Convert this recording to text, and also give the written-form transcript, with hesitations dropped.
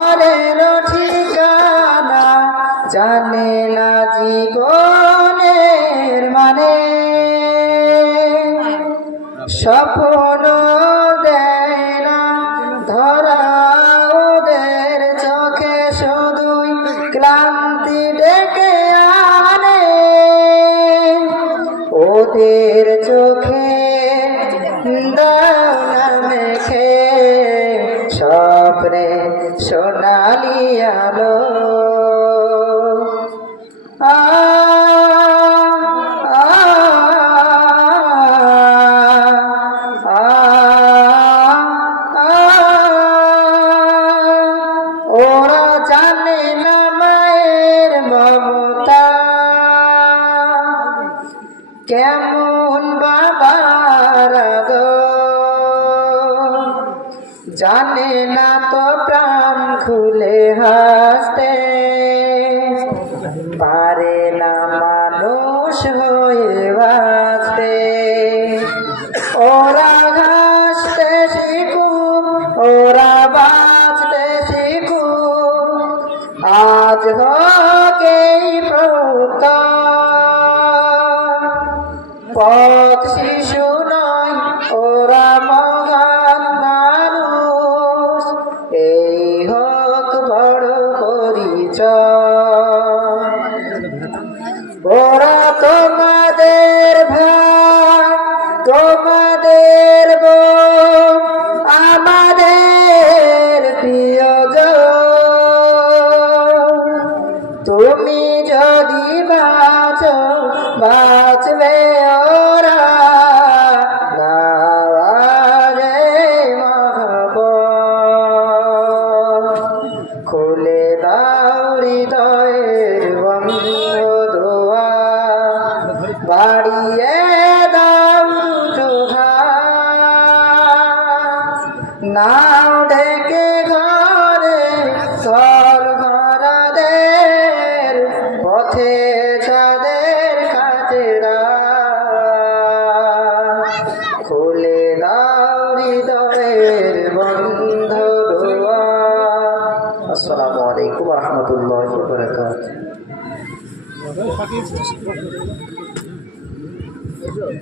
ঘরের ঠিকানা জানে না জীবনের মানে, স্বপ্ন দেয় না ধরা ওদের চোখে, শুধুই ক্লান্তি ডেকে আনে ওদের চোখে দানা মেখে স্বপ্নে সোনালি আলো। ওরা জানে না মায়ের মমতা কেমন, বাবার জানে না তো প্রাণ খুলে হাসতে, পারে না মানুষ হয়ে বাঁচতে। ওরা হাসতে শিখুক, ওরা বাঁচতে শিখুক, আজ হোক এই পথ শিশু নয়, ওরা মহান মানুষ, এই হোক বড় পরিচয়। ওরা তোমাদের ভাই, তোমাদের বোন, আমাদের প্রিয়জন। তুমি যদি বাঁচো, বাঁচবে ওরা, নাওয়ারে মহব্বত। খুলে দাও হৃদয়ের বন্ধ দুয়ার, বাড়িয়ে দাও দুটো হাত, নাও ডেকে ঘরে ঘর ঘরাদের, পথে যাদের কাজেরা। খুলে দাও হৃদয়ের বন্ধ দুয়ার। আসসালামু আলাইকুম ওয়া রাহমাতুল্লাহি ওয়া বারাকাতুহু।